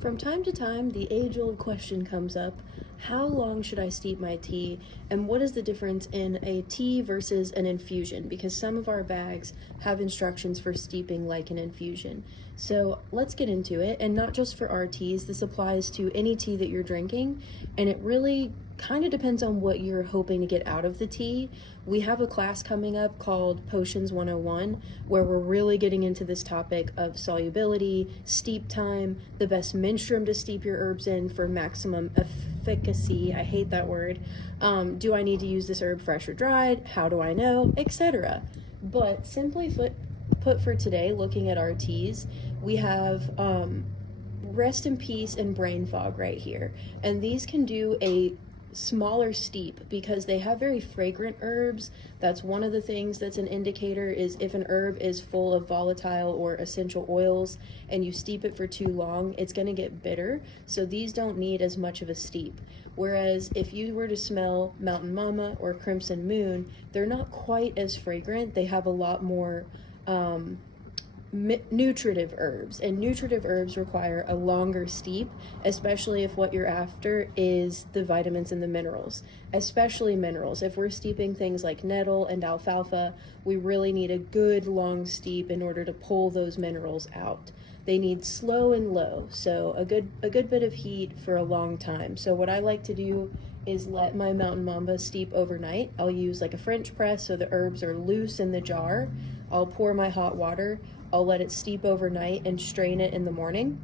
From time to time, the age-old question comes up, how long should I steep my tea, and what is the difference in a tea versus an infusion? Because some of our bags have instructions for steeping like an infusion. So let's get into it, and not just for our teas, this applies to any tea that you're drinking, and it really kind of depends on what you're hoping to get out of the tea. We have a class coming up called Potions 101 where we're really getting into this topic of solubility, steep time, the best menstruum to steep your herbs in for maximum efficacy. I hate that word. Do I need to use this herb fresh or dried? How do I know? Etc. But simply put for today, looking at our teas, we have Rest in Peace and Brain Fog right here. And these can do a smaller steep because they have very fragrant herbs. That's one of the things that's an indicator, is if an herb is full of volatile or essential oils and you steep it for too long, it's going to get bitter. So these don't need as much of a steep. Whereas if you were to smell Mountain Mama or Crimson Moon, they're not quite as fragrant. They have a lot more nutritive herbs, and nutritive herbs require a longer steep, especially if what you're after is the vitamins and the minerals, especially minerals. If we're steeping things like nettle and alfalfa, we really need a good long steep in order to pull those minerals out. They need slow and low, so a good bit of heat for a long time. So what I like to do is let my Mountain Mamba steep overnight. I'll use like a French press so the herbs are loose in the jar. I'll pour my hot water, I'll let it steep overnight and strain it in the morning.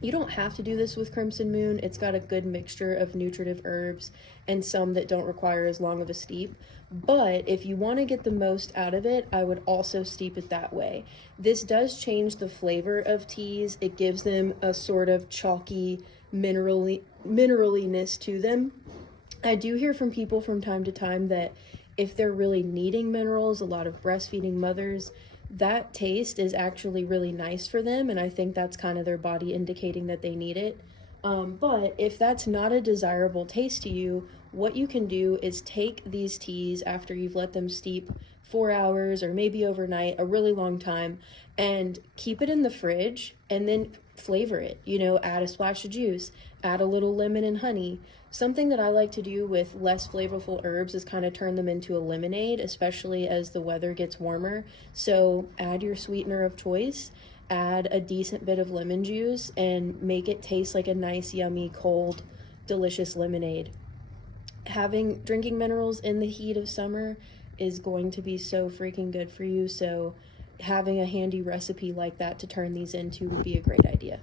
You don't have to do this with Crimson Moon. It's got a good mixture of nutritive herbs and some that don't require as long of a steep. But if you want to get the most out of it, I would also steep it that way. This does change the flavor of teas. It gives them a sort of chalky mineraliness to them. I do hear from people from time to time that if they're really needing minerals, a lot of breastfeeding mothers, that taste is actually really nice for them, and I think that's kind of their body indicating that they need it. But if that's not a desirable taste to you, what you can do is take these teas after you've let them steep 4 hours or maybe overnight, a really long time, and keep it in the fridge and then flavor it. Add a splash of juice, add a little lemon and honey. Something that I like to do with less flavorful herbs is kind of turn them into a lemonade, especially as the weather gets warmer. So add your sweetener of choice, add a decent bit of lemon juice, and make it taste like a nice, yummy, cold, delicious lemonade. Drinking minerals in the heat of summer is going to be so freaking good for you. So having a handy recipe like that to turn these into would be a great idea.